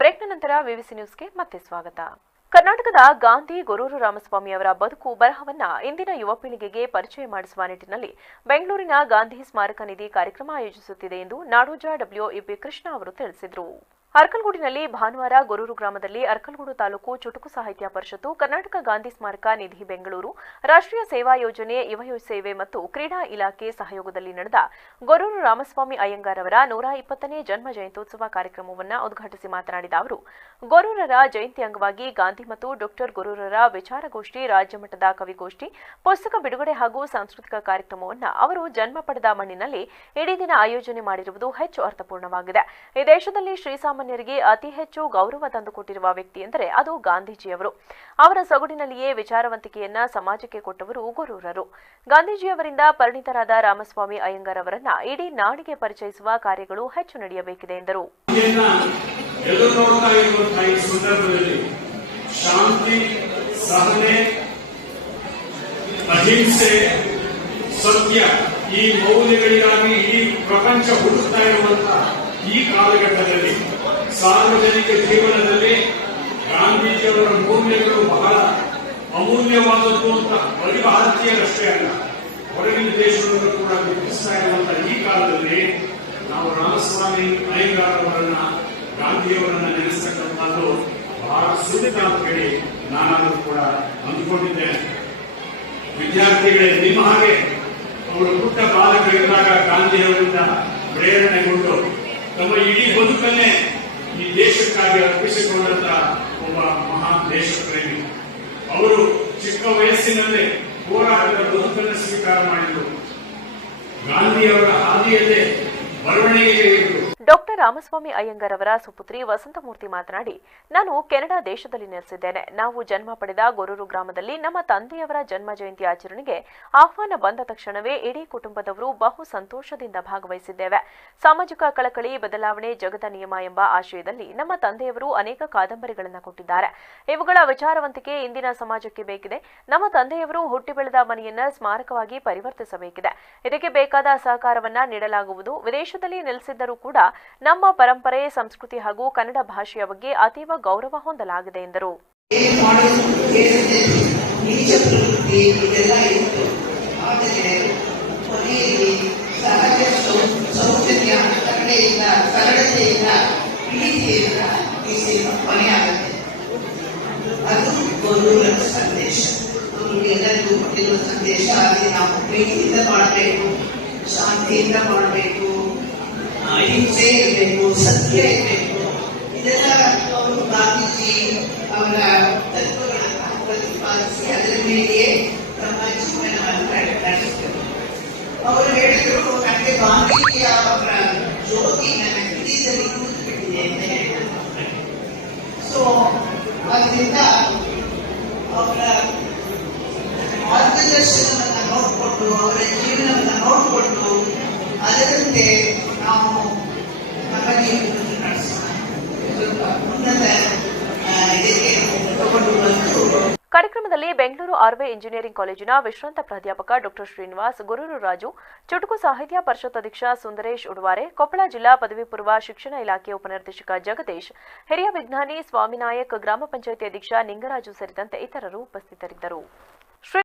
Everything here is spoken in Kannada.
ಬ್ರೇಕ್ನ ನಂತರ ವಿವಿಸಿ ನ್ಯೂಸ್ಗೆ ಮತ್ತೆ ಸ್ವಾಗತ. ಕರ್ನಾಟಕದ ಗಾಂಧಿ ಗೊರೂರು ರಾಮಸ್ವಾಮಿ ಅವರ ಬದುಕು ಬರಹವನ್ನ ಇಂದಿನ ಯುವ ಪೀಳಿಗೆಗೆ ಪರಿಚಯ ಮಾಡಿಸುವ ನಿಟ್ಟಿನಲ್ಲಿ ಬೆಂಗಳೂರಿನ ಗಾಂಧಿ ಸ್ಮಾರಕ ನಿಧಿ ಕಾರ್ಯಕ್ರಮ ಆಯೋಜಿಸುತ್ತಿದೆ ಎಂದು ನಾಡೋಜ ಡಬ್ಲ್ಯೂಇಪಿ ಕೃಷ್ಣ ಅವರು ತಿಳಿಸಿದರು. ಅರ್ಕಲಗೂಡಿನಲ್ಲಿ ಭಾನುವಾರ ಗೊರೂರು ಗ್ರಾಮದಲ್ಲಿ ಅರ್ಕಲಗೂಡು ತಾಲೂಕು ಚುಟುಕು ಸಾಹಿತ್ಯ ಪರಿಷತ್ತು, ಕರ್ನಾಟಕ ಗಾಂಧಿ ಸ್ಮಾರಕ ನಿಧಿ ಬೆಂಗಳೂರು, ರಾಷ್ಟ್ರೀಯ ಸೇವಾ ಯೋಜನೆ, ಯುವ ಸೇವೆ ಮತ್ತು ಕ್ರೀಡಾ ಇಲಾಖೆ ಸಹಯೋಗದಲ್ಲಿ ನಡೆದ ಗೊರೂರು ರಾಮಸ್ವಾಮಿ ಅಯ್ಯಂಗಾರ್ ಅವರ 120ನೇ ಜನ್ಮ ಜಯಂತ್ಯೋತ್ಸವ ಕಾರ್ಯಕ್ರಮವನ್ನು ಉದ್ಘಾಟಿಸಿ ಮಾತನಾಡಿದ ಅವರು, ಗೊರೂರರ ಜಯಂತಿ ಅಂಗವಾಗಿ ಗಾಂಧಿ ಮತ್ತು ಡಾಕ್ಟರ್ ಗೊರೂರರ ವಿಚಾರಗೋಷ್ಠಿ, ರಾಜ್ಯಮಟ್ಟದ ಕವಿಗೋಷ್ಠಿ, ಪುಸ್ತಕ ಬಿಡುಗಡೆ ಹಾಗೂ ಸಾಂಸ್ಕೃತಿಕ ಕಾರ್ಯಕ್ರಮವನ್ನು ಅವರು ಜನ್ಮ ಪಡೆದ ಮಣ್ಣಿನಲ್ಲಿ ಇಡೀ ದಿನ ಆಯೋಜನೆ ಮಾಡಿರುವುದು ಹೆಚ್ಚು ಅರ್ಥಪೂರ್ಣವಾಗಿದೆ. ಈ ದೇಶದಲ್ಲಿ ಶ್ರೀಸಾಮಾನ್ಯರಿಗೆ ಅತಿ ಹೆಚ್ಚು ಗೌರವ ತಂದುಕೊಟ್ಟಿರುವ ವ್ಯಕ್ತಿ ಎಂದರೆ ಅದು ಗಾಂಧೀಜಿಯವರು. ಅವರ ಸೊಗಡಿನಲ್ಲಿಯೇ ವಿಚಾರವಂತಿಕೆಯನ್ನ ಸಮಾಜಕ್ಕೆ ಕೊಟ್ಟವರು ಗೊರೂರರು. ಗಾಂಧೀಜಿಯವರಿಂದ ಪರಿಣಿತರಾದ ರಾಮಸ್ವಾಮಿ ಅಯ್ಯಂಗಾರ್ ಅವರನ್ನ ಇಡೀ ನಾಡಿಗೆ ಪರಿಚಯಿಸುವ ಕಾರ್ಯಗಳು ಹೆಚ್ಚು ನಡೆಯಬೇಕಿದೆ ಎಂದರು. ಶಾಂತಿ, ಸಹನೆ, ಅಹಿಂಸೆ, ಸತ್ಯ ಈ ಮೌಲ್ಯಗಳಿಗಾಗಿ ಇಡೀ ಪ್ರಪಂಚ ಹುಡುಕ್ತಾ ಇರುವಂತಹ ಈ ಕಾಲಘಟ್ಟದಲ್ಲಿ ಸಾರ್ವಜನಿಕ ಜೀವನದಲ್ಲಿ ಗಾಂಧೀಜಿಯವರ ಮೌಲ್ಯಗಳು ಬಹಳ ಅಮೂಲ್ಯವಾದದ್ದು ಅಂತ ಬರೀ ಭಾರತೀಯರಷ್ಟೇ ಅಲ್ಲ, ಹೊರಗಿನ ದೇಶಗಳನ್ನು ಕೂಡ ಗುರುತಿಸ್ತಾ ಇರುವಂತಹ ಈ ಕಾಲದಲ್ಲಿ ನಾವು ರಾಮಸ್ವಾಮಿ ಅಯ್ಯಂಗಾರ್ ಅವರನ್ನ, ಗಾಂಧಿಯವರನ್ನ ನೆನೆಸ್ತಕ್ಕಂಥದ್ದು ಬಹಳ ಸೂಕ್ತ ಅಂತ ಹೇಳಿ ನಾನಾದರೂ ಕೂಡ ಅಂದುಕೊಂಡಿದ್ದೇನೆ. ವಿದ್ಯಾರ್ಥಿಗಳೇ, ನಿಮ್ಮ ಹಾಗೆ ಅವರು ಪುಟ್ಟ ಬಾಲಕರಿದ್ದಾಗ ಗಾಂಧಿಯವರಿಂದ ಪ್ರೇರಣೆಗೊಂಡು ತಮ್ಮ ಇಡೀ ಬದುಕನ್ನೇ ಈ ದೇಶಕ್ಕಾಗಿ ಅರ್ಪಿಸಿಕೊಂಡಂತ ಒಬ್ಬ ಮಹಾನ್ ದೇಶಪ್ರೇಮಿ. ಅವರು ಚಿಕ್ಕ ವಯಸ್ಸಿನಲ್ಲೇ ಹೋರಾಟದ ಬದುಕನ್ನು ಸ್ವೀಕಾರ ಮಾಡಿದರು. ಗಾಂಧಿಯವರ ಹಾದಿಯಲ್ಲೇ ಬರವಣಿಗೆಗೆ ಇಟ್ಟರು. ಡಾಕ್ಟರ್ ರಾಮಸ್ವಾಮಿ ಅಯ್ಯಂಗಾರ್ ಅವರ ಸುಪುತ್ರಿ ವಸಂತಮೂರ್ತಿ ಮಾತನಾಡಿ, ನಾನು ಕೆನಡಾ ದೇಶದಲ್ಲಿ ನೆಲೆಸಿದ್ದೇನೆ. ನಾವು ಜನ್ಮ ಪಡೆದ ಗೊರೂರು ಗ್ರಾಮದಲ್ಲಿ ನಮ್ಮ ತಂದೆಯವರ ಜನ್ಮ ಜಯಂತಿ ಆಚರಣೆಗೆ ಆಹ್ವಾನ ಬಂದ ತಕ್ಷಣವೇ ಇಡೀ ಕುಟುಂಬದವರು ಬಹು ಸಂತೋಷದಿಂದ ಭಾಗವಹಿಸಿದ್ದೇವೆ. ಸಾಮಾಜಿಕ ಕಳಕಳಿ, ಬದಲಾವಣೆ ಜಗದ ನಿಯಮ ಎಂಬ ಆಶಯದಲ್ಲಿ ನಮ್ಮ ತಂದೆಯವರು ಅನೇಕ ಕಾದಂಬರಿಗಳನ್ನು ಕೊಟ್ಟಿದ್ದಾರೆ. ಇವುಗಳ ವಿಚಾರವಂತಿಕೆ ಇಂದಿನ ಸಮಾಜಕ್ಕೆ ಬೇಕಿದೆ. ನಮ್ಮ ತಂದೆಯವರು ಹುಟ್ಟಿ ಬೆಳೆದ ಮನೆಯನ್ನ ಸ್ಮಾರಕವಾಗಿ ಪರಿವರ್ತಿಸಬೇಕಿದೆ. ಇದಕ್ಕೆ ಬೇಕಾದ ಸಹಕಾರವನ್ನ ನೀಡಲಾಗುವುದು. ವಿದೇಶದಲ್ಲಿ ನೆಲೆಸಿದ್ದರೂ ಕೂಡ ನಮ್ಮ ಪರಂಪರೆ, ಸಂಸ್ಕೃತಿ ಹಾಗೂ ಕನ್ನಡ ಭಾಷೆಯ ಬಗ್ಗೆ ಅತೀವ ಗೌರವ ಹೊಂದಲಾಗಿದೆ ಎಂದರು. ಪ್ರೀತಿಯಿಂದ ಮಾಡಬೇಕು, ಶಾಂತಿಯಿಂದ ಮಾಡಬೇಕು, ಅಹಿಂಸೆ ಇರಬೇಕು, ಸತ್ಯ ಇರಬೇಕು. ಇದೆಲ್ಲ ಅವರು ಗಾಂಧೀಜಿ ಅವರ ತತ್ವಗಳನ್ನು ಪ್ರತಿಪಾದಿಸಿ ಅದರ ಮೇಲೆಯೇ ತಮ್ಮ ಜೀವನವನ್ನು ನಡೆಸಿದರು. ಅವರು ಹೇಳಿದರು, ನನಗೆ ಗಾಂಧೀಜಿಯ ಅವರ ಜ್ಯೋತಿ ನನ್ನ ಹೃದಯದಲ್ಲಿ ಕೂತ್ಬಿಟ್ಟಿದೆ ಅಂತ ಹೇಳಿದರು. ಸೊ ಅದರಿಂದ ಅವರ ಮಾರ್ಗದರ್ಶನವನ್ನು ನೋಡಿಕೊಂಡು, ಅವರ ಜೀವನವನ್ನು ನೋಡಿಕೊಂಡು ಅದರಂತೆ ನಾವು ನಮಗೆ ನಡೆಸೋಣ, ಉನ್ನತ ಇದಕ್ಕೆ ತಗೊಂಡು ಬಂದು. ಕಾರ್ಯಕ್ರಮದಲ್ಲಿ ಬೆಂಗಳೂರು ಆರ್ವೆ ಇಂಜಿನಿಯರಿಂಗ್ ಕಾಲೇಜಿನ ವಿಶ್ರಾಂತ ಪ್ರಾಧ್ಯಾಪಕ ಡಾಕ್ಟರ್ ಶ್ರೀನಿವಾಸ್, ಗೊರೂರು ರಾಜು, ಚುಟುಕು ಸಾಹಿತ್ಯ ಪರಿಷತ್ ಅಧ್ಯಕ್ಷ ಸುಂದರೇಶ್ ಉಡುವಾರೆ, ಕೊಪ್ಪಳ ಜಿಲ್ಲಾ ಪದವಿ ಪೂರ್ವ ಶಿಕ್ಷಣ ಇಲಾಖೆ ಉಪನಿರ್ದೇಶಕ ಜಗದೀಶ್, ಹಿರಿಯ ವಿಜ್ಞಾನಿ ಸ್ವಾಮಿನಾಯಕ್, ಗ್ರಾಮ ಪಂಚಾಯಿತಿ ಅಧ್ಯಕ್ಷ ನಿಂಗರಾಜು ಸೇರಿದಂತೆ ಇತರರು ಉಪಸ್ಥಿತರಿದ್ದರು.